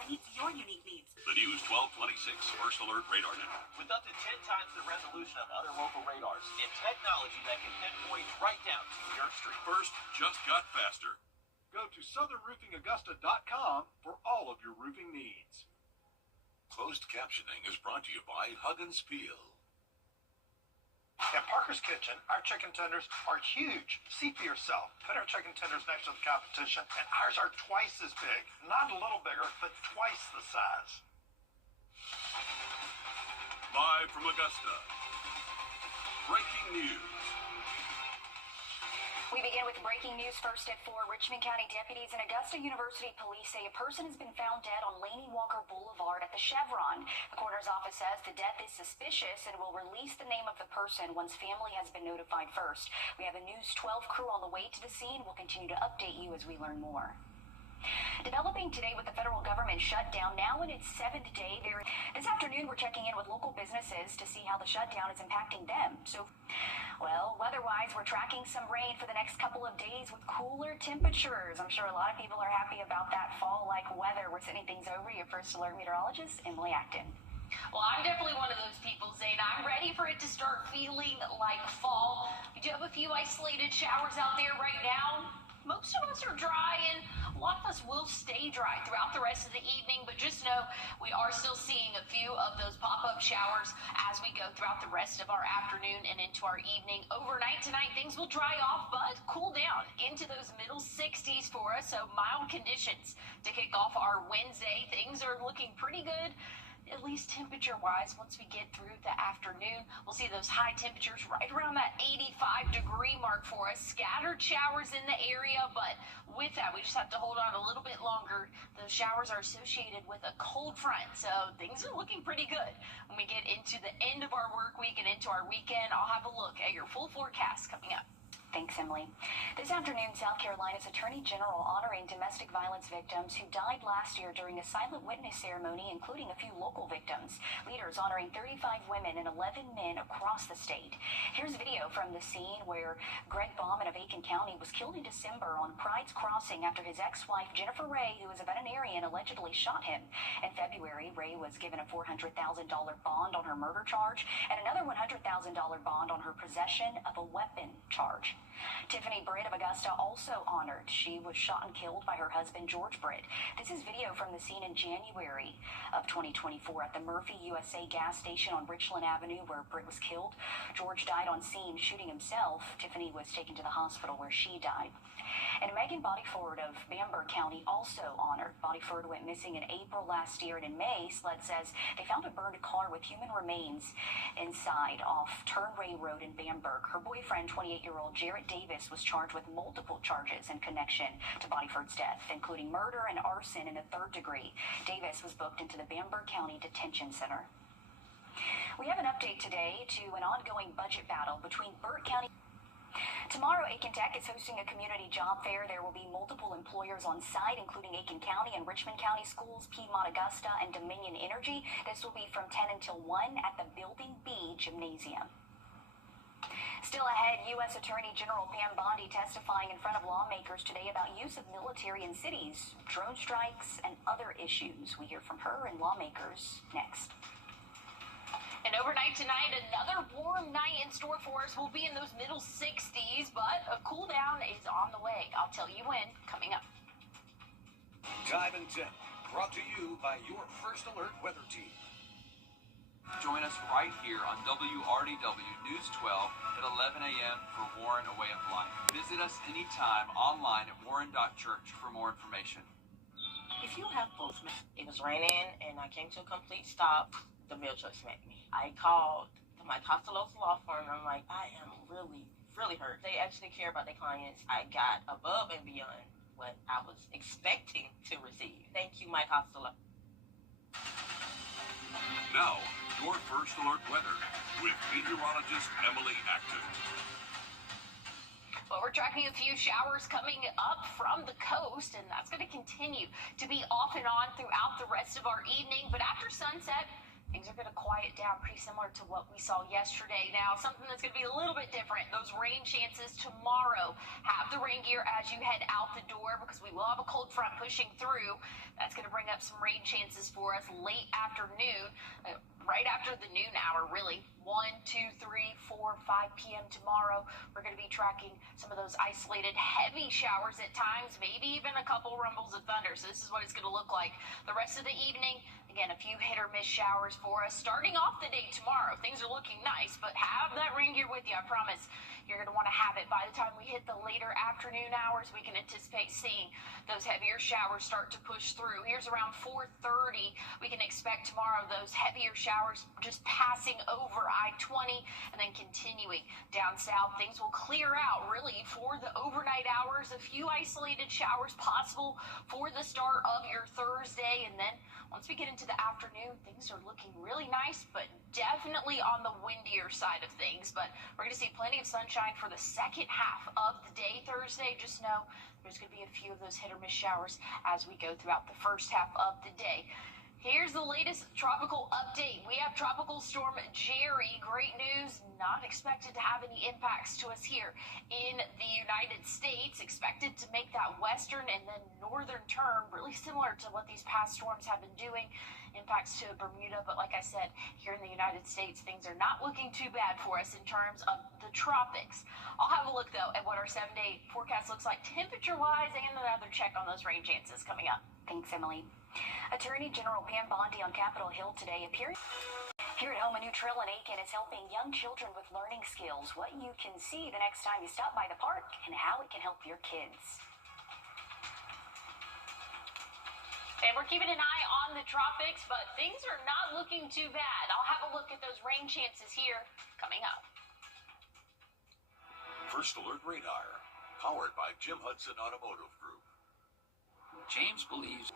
that meets your unique needs. The News 1226 First Alert Radar now. With up to 10 times the resolution of other local radars and technology that can pinpoint right down to your street. First just got faster. Go to southernroofingagusta.com for all of your roofing needs. Closed captioning is brought to you by Huggins Peel. At Parker's Kitchen, our chicken tenders are huge. See for yourself. Put our chicken tenders next to the competition, and ours are twice as big. Not a little bigger, but twice the size. Live from Augusta. Breaking news. We begin with breaking news first at 4. Richmond County deputies and Augusta University police say a person has been found dead on Laney Walker Boulevard at the Chevron. The coroner's office says the death is suspicious and will release the name of the person once family has been notified first. We have a News 12 crew on the way to the scene. We'll continue to update you as we learn more. Developing today with the federal government shutdown now in its 7th day. This afternoon, we're checking in with local businesses to see how the shutdown is impacting them. Well, weather-wise, we're tracking some rain for the next couple of days with cooler temperatures. I'm sure a lot of people are happy about that fall-like weather. We're sending things over to your First Alert meteorologist, Emily Acton. Well, I'm definitely one of those people, Zane. I'm ready for it to start feeling like fall. We do have a few isolated showers out there right now. Most of us are dry, and a lot of us will stay dry throughout the rest of the evening, but just know we are still seeing a few of those pop-up showers as we go throughout the rest of our afternoon and into our evening. Overnight tonight, things will dry off, but cool down into those middle 60s for us, so mild conditions to kick off our Wednesday. Things are looking pretty good, at least temperature-wise. Once we get through the afternoon, we'll see those high temperatures right around that 85-degree mark for us. Scattered showers in the area, but with that, we just have to hold on a little bit longer. Those showers are associated with a cold front, so things are looking pretty good. When we get into the end of our work week and into our weekend, I'll have a look at your full forecast coming up. Thanks, Emily. This afternoon, South Carolina's Attorney General honoring domestic violence victims who died last year during a silent witness ceremony, including a few local victims. Leaders honoring 35 women and 11 men across the state. Here's video from the scene where Greg Bauman of Aiken County was killed in December on Pride's Crossing after his ex-wife, Jennifer Ray, who was a veterinarian, allegedly shot him. In February, Ray was given a $400,000 bond on her murder charge and another $100,000 bond on her possession of a weapon charge. Tiffany Britt of Augusta also honored. She was shot and killed by her husband, George Britt. This is video from the scene in January of 2024 at the Murphy USA gas station on Richland Avenue where Britt was killed. George died on scene shooting himself. Tiffany was taken to the hospital where she died. And Megan Bodyford of Bamberg County also honored. Bodyford went missing in April last year, and in May, SLED says they found a burned car with human remains inside off Turnray Road in Bamberg. Her boyfriend, 28-year-old Jarrett Davis, was charged with multiple charges in connection to Bodyford's death, including murder and arson in the 3rd degree. Davis was booked into the Bamberg County Detention Center. We have an update today to an ongoing budget battle between Burt County. Tomorrow, Aiken Tech is hosting a community job fair. There will be multiple employers on site, including Aiken County and Richmond County Schools, Piedmont Augusta, and Dominion Energy. This will be from 10 until 1 at the Building B Gymnasium. Still ahead, U.S. Attorney General Pam Bondi testifying in front of lawmakers today about use of military in cities, drone strikes, and other issues. We hear from her and lawmakers next. And overnight tonight, another warm night in store for us. We'll be in those middle 60s, but a cool down is on the way. I'll tell you when, coming up. Time and Temp, brought to you by your First Alert weather team. Join us right here on WRDW News 12 at 11 a.m. for Warren A Way of Life. Visit us anytime online at warren.church for more information. If you have postman, it was raining and I came to a complete stop. The mail truck smacked me. I called my Costello's law firm. I'm like, I am really hurt. They actually care about their clients. I got above and beyond what I was expecting to receive. Thank you, Mike Costello. Now, your First Alert weather with meteorologist Emily Acton. Well, we're tracking a few showers coming up from the coast, and that's going to continue to be off and on throughout the rest of our evening. But after sunset, Things are going to quiet down pretty similar to what we saw yesterday. Now, something that's going to be a little bit different, those rain chances tomorrow. Have the rain gear as you head out the door because we will have a cold front pushing through. That's going to bring up some rain chances for us late afternoon, right after the noon hour, really. 1, 2, 3, 4, 5 p.m. tomorrow. We're going to be tracking some of those isolated heavy showers at times, maybe even a couple rumbles of thunder. So this is what it's going to look like the rest of the evening. Again, a few hit or miss showers for us. Starting off the day tomorrow, things are looking nice, but have that rain gear with you. I promise you're going to want to have it. By the time we hit the later afternoon hours, we can anticipate seeing those heavier showers start to push through. Here's around 4:30. We can expect tomorrow those heavier showers just passing over I-20 and then continuing down south. Things will clear out really for the overnight hours. A few isolated showers possible for the start of your Thursday, and then once we get into the afternoon, things are looking really nice, but definitely on the windier side of things. But we're going to see plenty of sunshine for the second half of the day Thursday. Just know there's going to be a few of those hit or miss showers as we go throughout the first half of the day. Here's the latest tropical update. We have Tropical Storm Jerry. Great news, not expected to have any impacts to us here in the United States. Expected to make that western and then northern turn, really similar to what these past storms have been doing. Impacts to Bermuda, but like I said, here in the United States, things are not looking too bad for us in terms of the tropics. I'll have a look, though, at what our 7-day forecast looks like temperature-wise and another check on those rain chances coming up. Thanks, Emily. Attorney General Pam Bondi on Capitol Hill today appearing. Here at home, a new trail in Aiken is helping young children with learning skills. What you can see the next time you stop by the park and how it can help your kids. And we're keeping an eye on the tropics, but things are not looking too bad. I'll have a look at those rain chances here coming up. First Alert Radar, powered by Jim Hudson Automotive Group. James believes.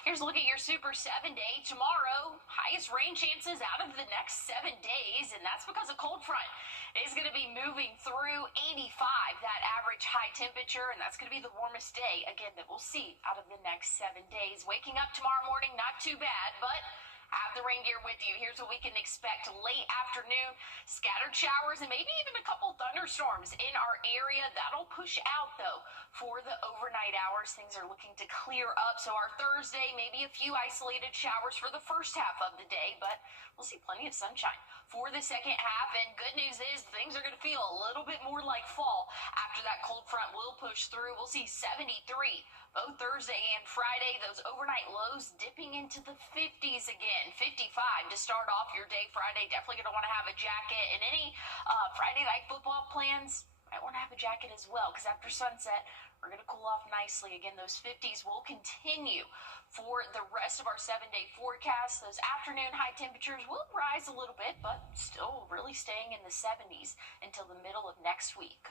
Here's a look at your Super 7-day. Tomorrow, highest rain chances out of the next 7 days, and that's because a cold front is going to be moving through 85, that average high temperature, and that's going to be the warmest day, again, that we'll see out of the next 7 days. Waking up tomorrow morning, not too bad, but have the rain gear with you. Here's what we can expect late afternoon. Scattered showers and maybe even a couple thunderstorms in our area. That'll push out, though, for the overnight hours. Things are looking to clear up. So our Thursday, maybe a few isolated showers for the first half of the day, but we'll see plenty of sunshine for the second half. And good news is things are going to feel a little bit more like fall after that cold front will push through. We'll see 73 both Thursday and Friday. Those overnight lows dipping into the 50s again. 55 to start off your day Friday. Definitely going to want to have a jacket. And any Friday night football plans, might want to have a jacket as well, because after sunset, we're going to cool off nicely. Again, those 50s will continue for the rest of our 7-day forecast. Those afternoon high temperatures will rise a little bit, but still really staying in the 70s until the middle of next week.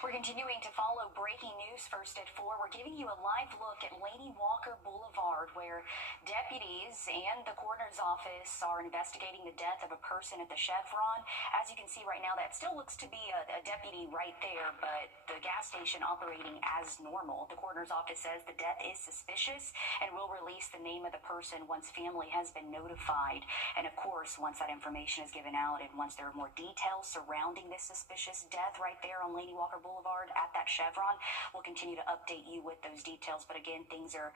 We're continuing to follow breaking news first at 4. We're giving you a live look at Lady Walker Boulevard, where deputies and the coroner's office are investigating the death of a person at the Chevron. As you can see right now, that still looks to be a deputy right there, but the gas station operating as normal. The coroner's office says the death is suspicious and will release the name of the person once family has been notified. And of course, once that information is given out and once there are more details surrounding this suspicious death right there on Lady Walker Boulevard at that Chevron, we'll continue to update you with those details. But again, things are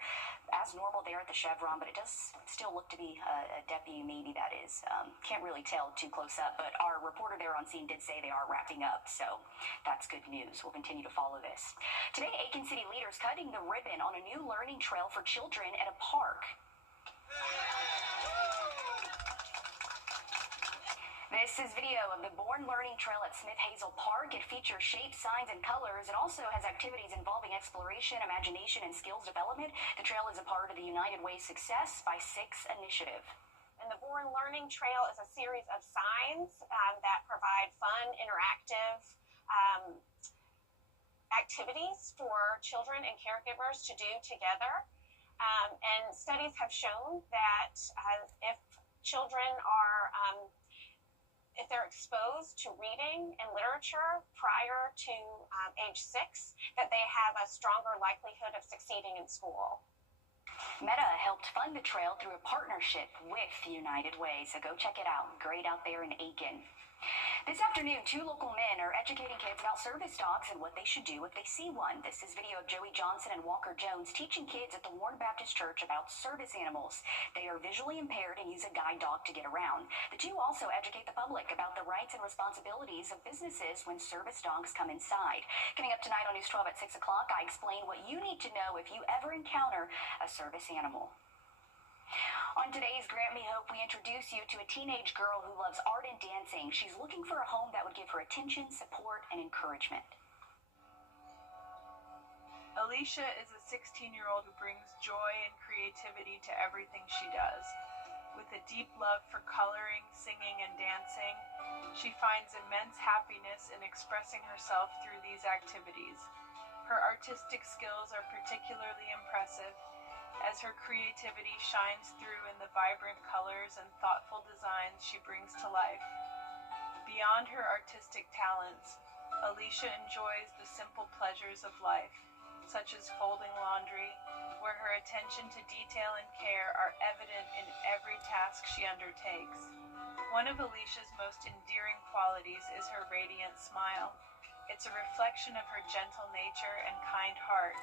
as normal there at the Chevron, but it does still look to be a deputy, maybe that is. Can't really tell too close up, but our reporter there on scene did say they are wrapping up, so that's good news. We'll continue to follow this. Today, Aiken City leaders cutting the ribbon on a new learning trail for children at a park. This is video of the Born Learning Trail at Smith Hazel Park. It features shapes, signs, and colors. It also has activities involving exploration, imagination, and skills development. The trail is a part of the United Way Success by 6 initiative. And the Born Learning Trail is a series of signs that provide fun, interactive activities for children and caregivers to do together. And studies have shown that if children are if they're exposed to reading and literature prior to age 6, that they have a stronger likelihood of succeeding in school. Meta helped fund the trail through a partnership with United Way, so go check it out. Great out there in Aiken. This afternoon, 2 local men are educating kids about service dogs and what they should do if they see one. This is video of Joey Johnson and Walker Jones teaching kids at the Warren Baptist Church about service animals. They are visually impaired and use a guide dog to get around. The 2 also educate the public about the rights and responsibilities of businesses when service dogs come inside. Coming up tonight on News 12 at 6 o'clock, I explain what you need to know if you ever encounter a service animal. On today's Grant Me Hope, we introduce you to a teenage girl who loves art and dancing. She's looking for a home that would give her attention, support, and encouragement. Alicia is a 16-year-old who brings joy and creativity to everything she does. With a deep love for coloring, singing, and dancing, she finds immense happiness in expressing herself through these activities. Her artistic skills are particularly impressive, as her creativity shines through in the vibrant colors and thoughtful designs she brings to life. Beyond her artistic talents, Alicia enjoys the simple pleasures of life, such as folding laundry, where her attention to detail and care are evident in every task she undertakes. One of Alicia's most endearing qualities is her radiant smile. It's a reflection of her gentle nature and kind heart,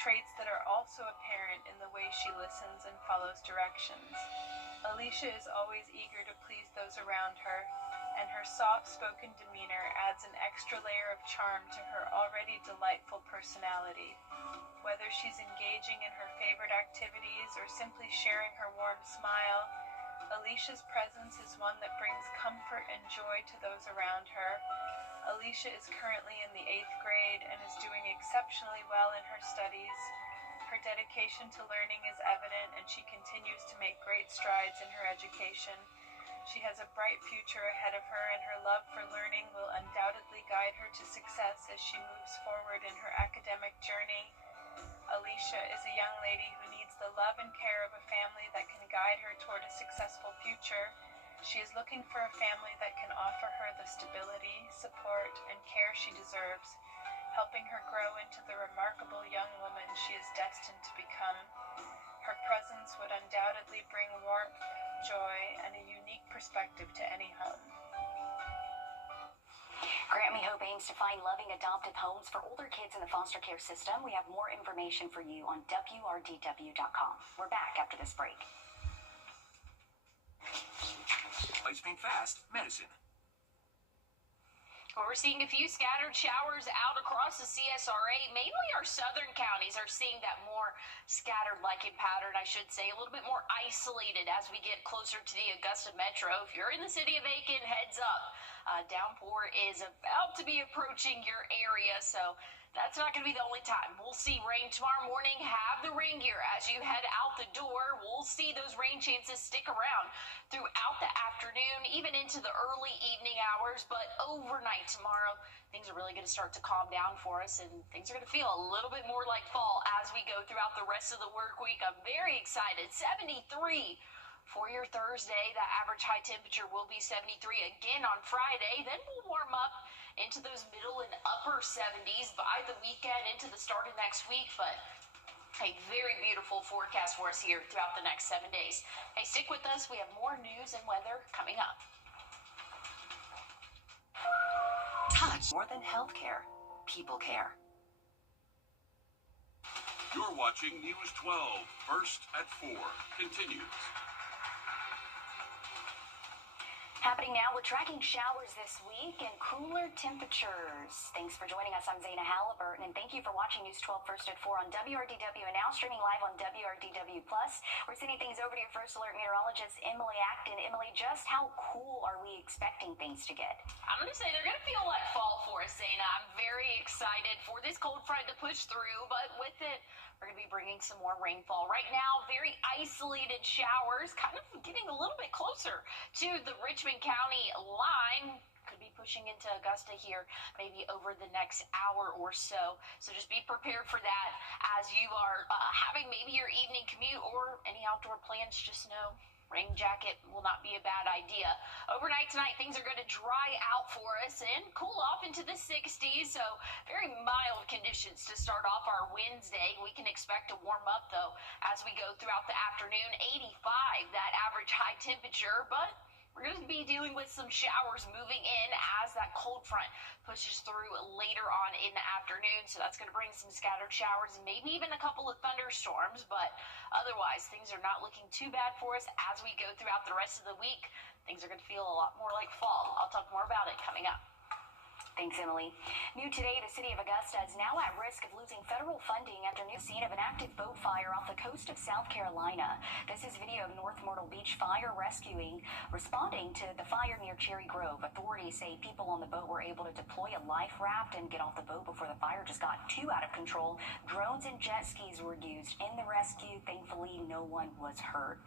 traits that are also apparent in the way she listens and follows directions. Alicia is always eager to please those around her, and her soft-spoken demeanor adds an extra layer of charm to her already delightful personality. Whether she's engaging in her favorite activities or simply sharing her warm smile, Alicia's presence is one that brings comfort and joy to those around her. Alicia is currently in the 8th grade and is doing exceptionally well in her studies. Her dedication to learning is evident, and she continues to make great strides in her education. She has a bright future ahead of her, and her love for learning will undoubtedly guide her to success as she moves forward in her academic journey. Alicia is a young lady who needs the love and care of a family that can guide her toward a successful future. She is looking for a family that can offer her the stability, support, and care she deserves, helping her grow into the remarkable young woman she is destined to become. Her presence would undoubtedly bring warmth, joy, and a unique perspective to any home. Grant Me Hope aims to find loving adoptive homes for older kids in the foster care system. We have more information for you on wrdw.com. We're back after this break. Ice Paint Fast Medicine. Well, we're seeing a few scattered showers out across the CSRA. Mainly our southern counties are seeing that more scattered like-it pattern, I should say, a little bit more isolated as we get closer to the Augusta metro. If you're in the city of Aiken, heads up. Downpour is about to be approaching your area, so that's not going to be the only time. We'll see rain tomorrow morning. Have the rain gear as you head out the door. We'll see those rain chances stick around throughout the afternoon, even into the early evening hours. But overnight tomorrow, things are really going to start to calm down for us, and things are going to feel a little bit more like fall as we go throughout the rest of the work week. I'm very excited. 73 for your Thursday. The average high temperature will be 73 again on Friday. Then we'll warm up into those middle and upper 70s by the weekend, into the start of next week. But a very beautiful forecast for us here throughout the next 7 days. Hey, stick with us. We have more news and weather coming up. Touch more than healthcare. People care. You're watching News 12, first at 4. Continues. Happening now, we're tracking showers this week and cooler temperatures. Thanks for joining us. I'm Zaina Halliburton, and thank you for watching News 12 First at 4 on WRDW and now streaming live on WRDW+. We're sending things over to your First Alert meteorologist, Emily Acton. Emily, just how cool are we expecting things to get? I'm going to say they're going to feel like fall for us, Zaina. I'm very excited for this cold front to push through, but with it, we're going to be bringing some more rainfall. Right now, very isolated showers, kind of getting a little bit closer to the Richmond County line. Could be pushing into Augusta here maybe over the next hour or so. So just be prepared for that as you are having maybe your evening commute or any outdoor plans. Just know rain jacket will not be a bad idea. Overnight tonight, things are going to dry out for us and cool off into the 60s, so very mild conditions to start off our Wednesday. We can expect to warm up, though, as we go throughout the afternoon. 85, that average high temperature, but we're going to be dealing with some showers moving in as that cold front pushes through later on in the afternoon. So that's going to bring some scattered showers and maybe even a couple of thunderstorms. But otherwise, things are not looking too bad for us as we go throughout the rest of the week. Things are going to feel a lot more like fall. I'll talk more about it coming up. Thanks, Emily. New today, the city of Augusta is now at risk of losing federal funding after new scene of an active boat fire off the coast of South Carolina. This is video of North Myrtle Beach Fire responding to the fire near Cherry Grove. Authorities say people on the boat were able to deploy a life raft and get off the boat before the fire just got too out of control. Drones and jet skis were used in the rescue. Thankfully, no one was hurt.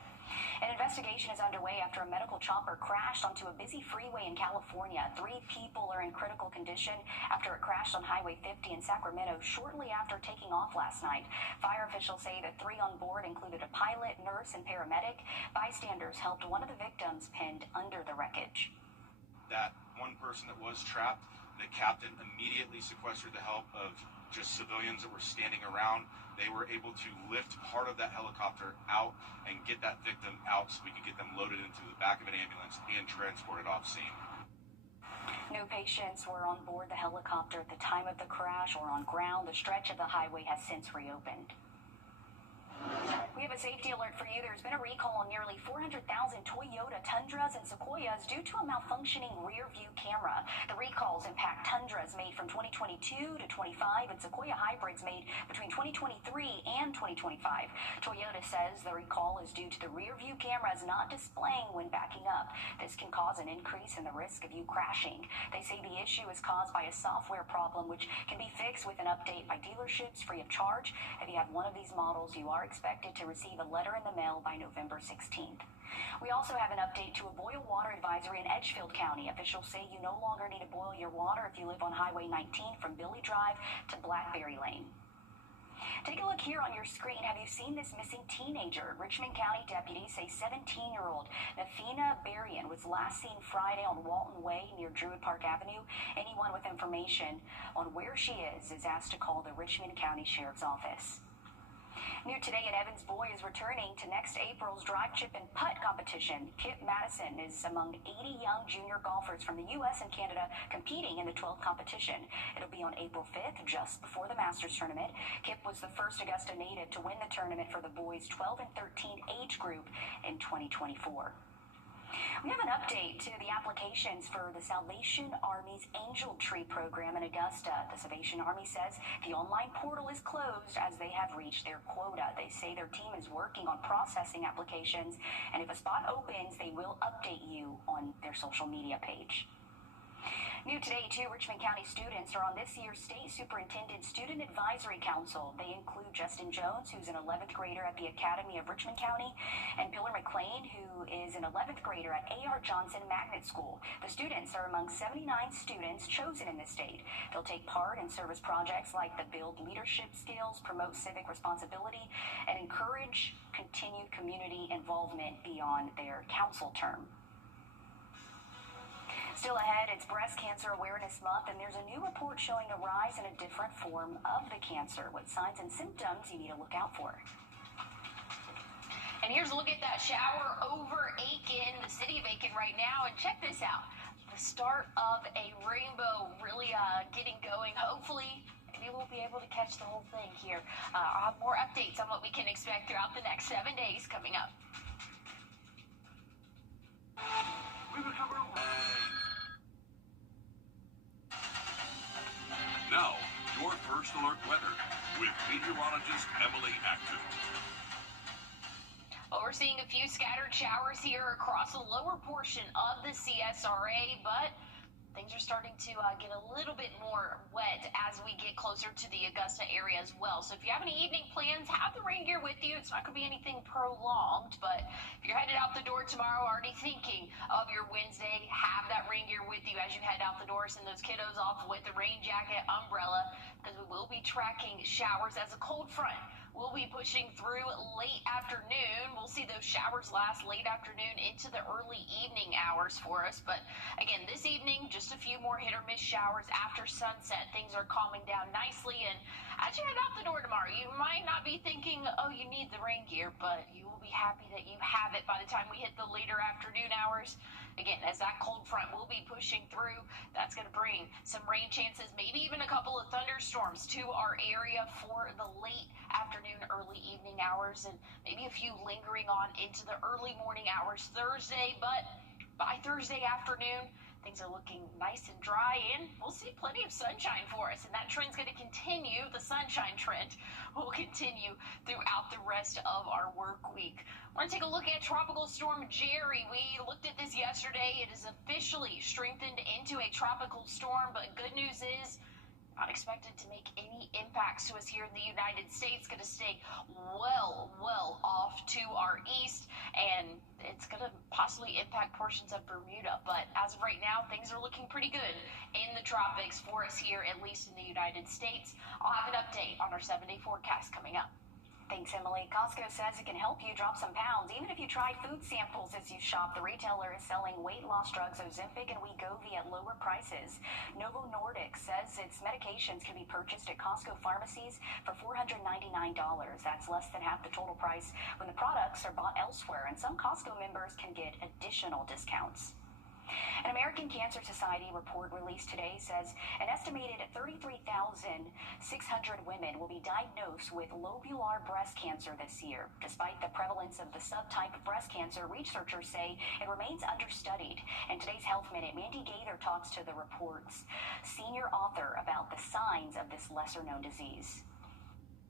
An investigation is underway after a medical chopper crashed onto a busy freeway in California. 3 people are in critical condition after it crashed on Highway 50 in Sacramento shortly after taking off last night. Fire officials say the 3 on board included a pilot, nurse, and paramedic. Bystanders helped one of the victims pinned under the wreckage. That one person that was trapped, the captain immediately sequestered the help of just civilians that were standing around. They were able to lift part of that helicopter out and get that victim out so we could get them loaded into the back of an ambulance and transported off scene. No patients were on board the helicopter at the time of the crash or on ground. The stretch of the highway has since reopened. We have a safety alert for you. There's been a recall on nearly 400,000 Toyota Tundras and Sequoias due to a malfunctioning rear view camera. The recalls impact Tundras made from 2022 to 25 and Sequoia hybrids made between 2023 and 2025. Toyota says the recall is due to the rear view cameras not displaying when backing up. This can cause an increase in the risk of you crashing. They say the issue is caused by a software problem which can be fixed with an update by dealerships free of charge. If you have one of these models, you are expected to receive a letter in the mail by November 16th. We also have an update to a boil water advisory in Edgefield County. Officials say you no longer need to boil your water if you live on Highway 19 from Billy Drive to Blackberry Lane. Take a look here on your screen. Have you seen this missing teenager? Richmond County deputies say 17-year-old Nafina Berrien was last seen Friday on Walton Way near Druid Park Avenue. Anyone with information on where she is asked to call the Richmond County Sheriff's Office. New today, an Evans boy is returning to next April's drive, chip, and putt competition. Kip Madison is among 80 young junior golfers from the U.S. and Canada competing in the 12th competition. It'll be on April 5th, just before the Masters tournament. Kip was the first Augusta native to win the tournament for the boys 12 and 13 age group in 2024. We have an update to the applications for the Salvation Army's Angel Tree program in Augusta. The Salvation Army says the online portal is closed as they have reached their quota. They say their team is working on processing applications, and if a spot opens, they will update you on their social media page. New today, 2 Richmond County students are on this year's State Superintendent Student Advisory Council. They include Justin Jones, who's an 11th grader at the Academy of Richmond County, and Pillar McLean, who is an 11th grader at A.R. Johnson Magnet School. The students are among 79 students chosen in the state. They'll take part in service projects like the Build Leadership Skills, Promote Civic Responsibility, and encourage continued community involvement beyond their council term. Still ahead, it's Breast Cancer Awareness Month, and there's a new report showing a rise in a different form of the cancer. What signs and symptoms you need to look out for. And here's a look at that shower over Aiken, the city of Aiken right now. And check this out. The start of a rainbow really getting going. Hopefully, maybe we'll be able to catch the whole thing here. I'll have more updates on what we can expect throughout the next 7 days coming up. We will cover now, your first alert weather with meteorologist Emily Acton. Well, we're seeing a few scattered showers here across the lower portion of the CSRA, but things are starting to get a little bit more wet as we get closer to the Augusta area as well. So if you have any evening plans, have the rain gear with you. It's not going to be anything prolonged, but if you're headed out the door tomorrow already thinking of your Wednesday, have that rain gear with you as you head out the door. Send those kiddos off with the rain jacket, umbrella, because we will be tracking showers as a cold front will be pushing through late afternoon. We'll see those showers last late afternoon into the early evening hours for us. But again, this evening, just a few more hit or miss showers after sunset. Things are calming down nicely. And as you head out the door tomorrow, you might not be thinking, oh, you need the rain gear, but you will be happy that you have it by the time we hit the later afternoon hours. Again, as that cold front will be pushing through, that's going to bring some rain chances, maybe even a couple of thunderstorms to our area for the late afternoon, early evening hours, and maybe a few lingering on into the early morning hours Thursday. But by Thursday afternoon, things are looking nice and dry, and we'll see plenty of sunshine for us, and that trend's going to continue. The sunshine trend will continue throughout the rest of our work week. I want to take a look at Tropical Storm Jerry. We looked at this yesterday. It is officially strengthened into a tropical storm, but good news is not expected to make any impacts to us here in the United States. Going to stay well off to our east, and it's going to possibly impact portions of Bermuda. But as of right now, things are looking pretty good in the tropics for us here, at least in the United States. I'll have an update on our 7-day forecast coming up. Thanks, Emily. Costco says it can help you drop some pounds, even if you try food samples as you shop. The retailer is selling weight loss drugs Ozempic and Wegovy at lower prices. Novo Nordisk says its medications can be purchased at Costco pharmacies for $499. That's less than half the total price when the products are bought elsewhere, and some Costco members can get additional discounts. An American Cancer Society report released today says an estimated 33,600 women will be diagnosed with lobular breast cancer this year. Despite the prevalence of the subtype of breast cancer, researchers say it remains understudied. In today's Health Minute, Mandy Gaither talks to the report's senior author about the signs of this lesser-known disease.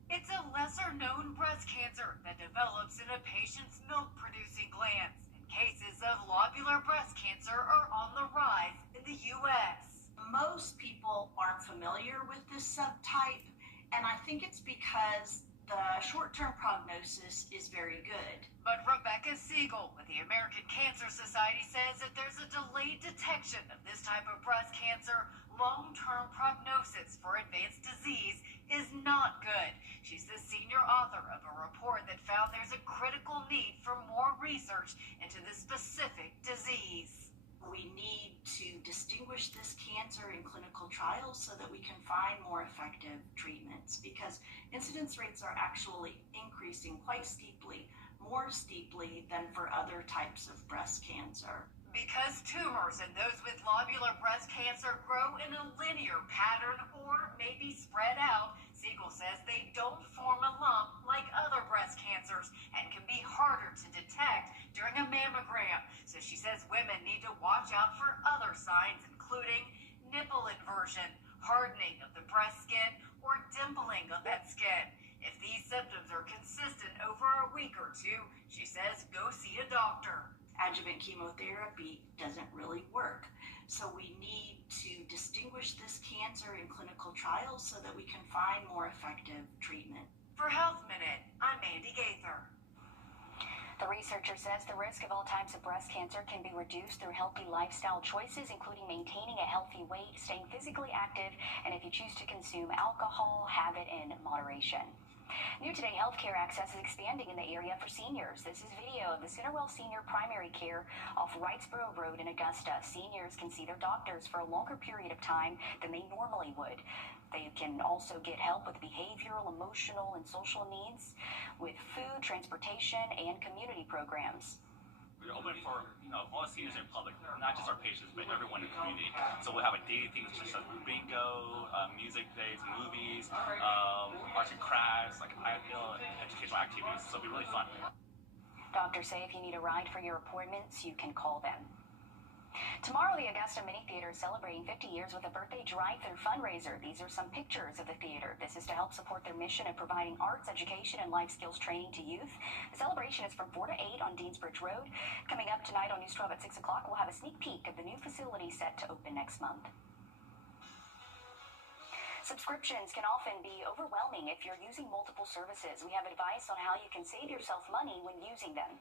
It's a lesser-known breast cancer that develops in a patient's milk-producing glands. Cases of lobular breast cancer are on the rise in the U.S. Most people aren't familiar with this subtype, and I think it's because the short-term prognosis is very good. But Rebecca Siegel with the American Cancer Society says that there's a delayed detection of this type of breast cancer. Long-term prognosis for advanced disease is not good. She's the senior author of a report that found there's a critical need for more research into this specific disease. We need to distinguish this cancer in clinical trials so that we can find more effective treatments, because incidence rates are actually increasing quite steeply, more steeply than for other types of breast cancer. Because tumors in those with lobular breast cancer grow in a linear pattern or may be spread out, Siegel says they don't form a lump like other breast cancers and can be harder to detect during a mammogram. So she says women need to watch out for other signs, including nipple inversion, hardening of the breast skin, or dimpling of that skin. If these symptoms are consistent over a week or two, she says go see a doctor. Adjuvant chemotherapy doesn't really work. So we need to distinguish this cancer in clinical trials so that we can find more effective treatment. For Health Minute, I'm Mandy Gaither. The researcher says the risk of all types of breast cancer can be reduced through healthy lifestyle choices, including maintaining a healthy weight, staying physically active, and if you choose to consume alcohol, have it in moderation. New today, healthcare access is expanding in the area for seniors. This is video of the Centerwell Senior Primary Care off Wrightsboro Road in Augusta. Seniors can see their doctors for a longer period of time than they normally would. They can also get help with behavioral, emotional, and social needs, with food, transportation, and community programs. We're open for all seniors in public, not just our patients, but everyone in the community. So we'll have a daily things such as bingo, music days, movies, arts and crafts, like educational activities. So it'll be really fun. Doctors say if you need a ride for your appointments, you can call them. Tomorrow, the Augusta Mini Theater is celebrating 50 years with a birthday drive-through fundraiser. These are some pictures of the theater. This is to help support their mission of providing arts, education, and life skills training to youth. The celebration is from 4 to 8 on Deansbridge Road. Coming up tonight on News 12 at 6 o'clock, we'll have a sneak peek of the new facility set to open next month. Subscriptions can often be overwhelming if you're using multiple services. We have advice on how you can save yourself money when using them.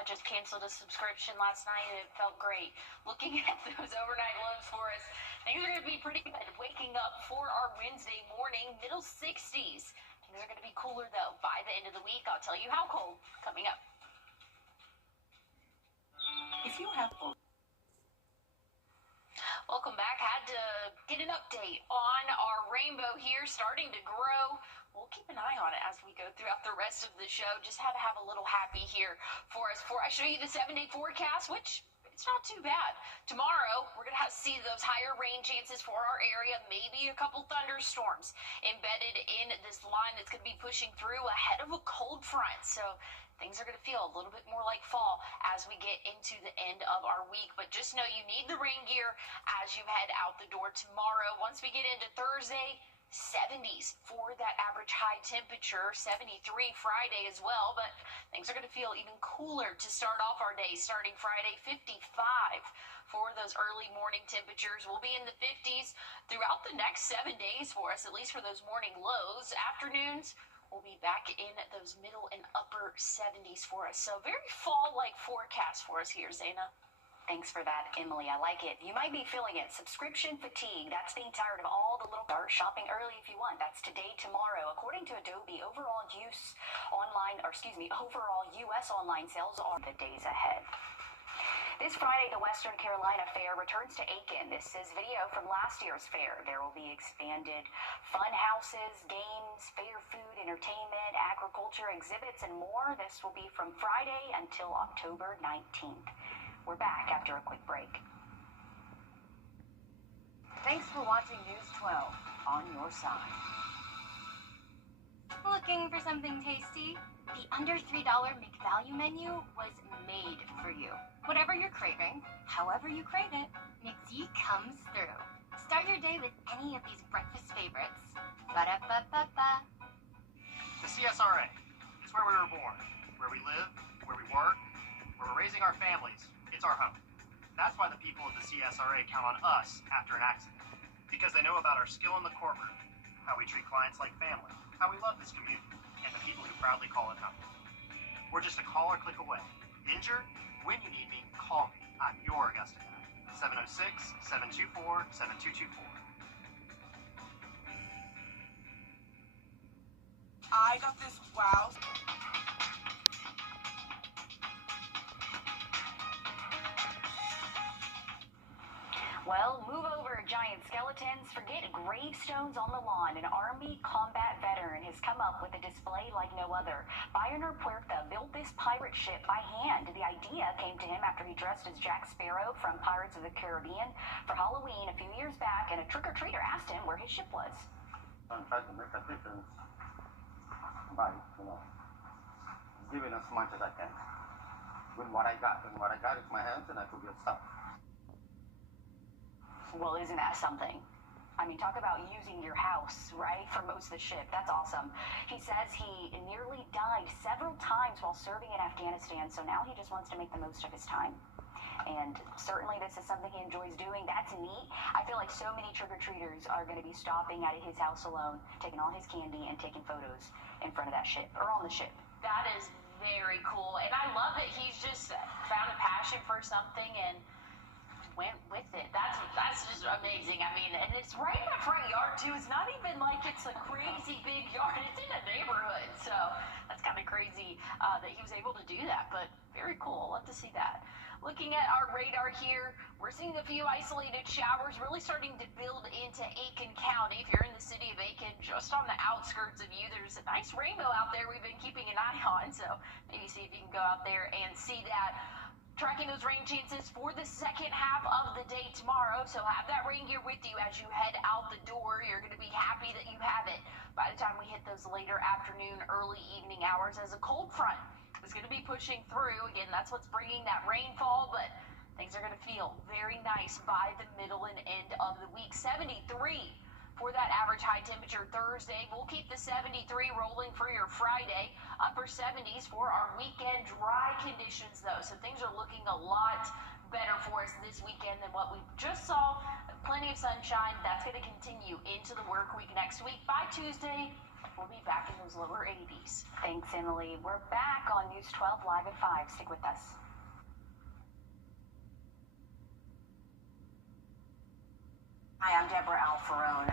I just canceled a subscription last night and it felt great. Looking at those overnight lows for us, things are going to be pretty good. Waking up for our Wednesday morning, middle 60s. Things are going to be cooler, though, by the end of the week. I'll tell you how cold coming up. If you have both. Welcome back. Had to get an update on our rainbow here, starting to grow. We'll keep an eye on it as we go throughout the rest of the show. Just have a little happy here for us. Before I show you the 7-day forecast, which it's not too bad. Tomorrow, we're going to see those higher rain chances for our area, maybe a couple thunderstorms embedded in this line that's going to be pushing through ahead of a cold front. So things are going to feel a little bit more like fall as we get into the end of our week. But just know you need the rain gear as you head out the door tomorrow. Once we get into Thursday, 70s for that average high temperature, 73 Friday as well, but things are going to feel even cooler to start off our day. Starting Friday, 55 for those early morning temperatures. We'll be in the 50s throughout the next 7 days for us, at least for those morning lows. Afternoons, we'll be back in those middle and upper 70s for us. So very fall-like forecast for us here, Zaina. Thanks for that, Emily. I like it. You might be feeling it. Subscription fatigue. That's being tired of all the little... Start shopping early if you want. That's today, tomorrow. According to Adobe, overall U.S. online sales are the days ahead. This Friday, the Western Carolina Fair returns to Aiken. This is video from last year's fair. There will be expanded fun houses, games, fair food, entertainment, agriculture, exhibits, and more. This will be from Friday until October 19th. We're back after a quick break. Thanks for watching News 12 on your side. Looking for something tasty? The under $3 McValue menu was made for you. Whatever you're craving, however you crave it, McD comes through. Start your day with any of these breakfast favorites. Ba-da-ba-ba-ba. The CSRA. It's where we were born, where we live, where we work, where we're raising our families. It's our home. That's why the people of the CSRA count on us after an accident. Because they know about our skill in the courtroom, how we treat clients like family, how we love this community, and the people who proudly call it home. We're just a call or click away. Injured? When you need me, call me. I'm your Augusta guy. 706-724-7224. I got this wow. Well, move over, giant skeletons. Forget gravestones on the lawn. An Army combat veteran has come up with a display like no other. Byron Puerta built this pirate ship by hand. The idea came to him after he dressed as Jack Sparrow from Pirates of the Caribbean for Halloween a few years back, and a trick-or-treater asked him where his ship was. I'm trying to make a difference by, giving as much as I can with what I got. And what I got is my hands, and I could build stuff. Well, isn't that something? I mean, talk about using your house, right, for most of the ship. That's awesome. He says he nearly died several times while serving in Afghanistan, so now he just wants to make the most of his time. And certainly this is something he enjoys doing. That's neat. I feel like so many trick-or-treaters are going to be stopping at his house alone, taking all his candy and taking photos in front of that ship, or on the ship. That is very cool. And I love that he's just found a passion for something and went with it. That's just amazing. I mean, and it's right in my front yard too. It's not even like it's a crazy big yard. It's in a neighborhood, so that's kind of crazy that he was able to do that. But very cool. Love to see that. Looking at our radar here, we're seeing a few isolated showers really starting to build into Aiken County. If you're in the city of Aiken, just on the outskirts of you, there's a nice rainbow out there we've been keeping an eye on. So maybe see if you can go out there and see that. Tracking those rain chances for the second half of the day tomorrow. So have that rain gear with you as you head out the door. You're going to be happy that you have it by the time we hit those later afternoon, early evening hours, as a cold front is going to be pushing through. Again, that's what's bringing that rainfall, but things are going to feel very nice by the middle and end of the week. 73 for that average high temperature Thursday. We'll keep the 73 rolling for your Friday. Upper 70s for our weekend. Dry conditions, though, so things are looking a lot better for us this weekend than what we just saw. Plenty of sunshine. That's going to continue into the work week next week. By Tuesday, we'll be back in those lower 80s. Thanks, Emily. We're back on News 12 Live at 5. Stick with us. Hi, I'm Deborah Alfarone.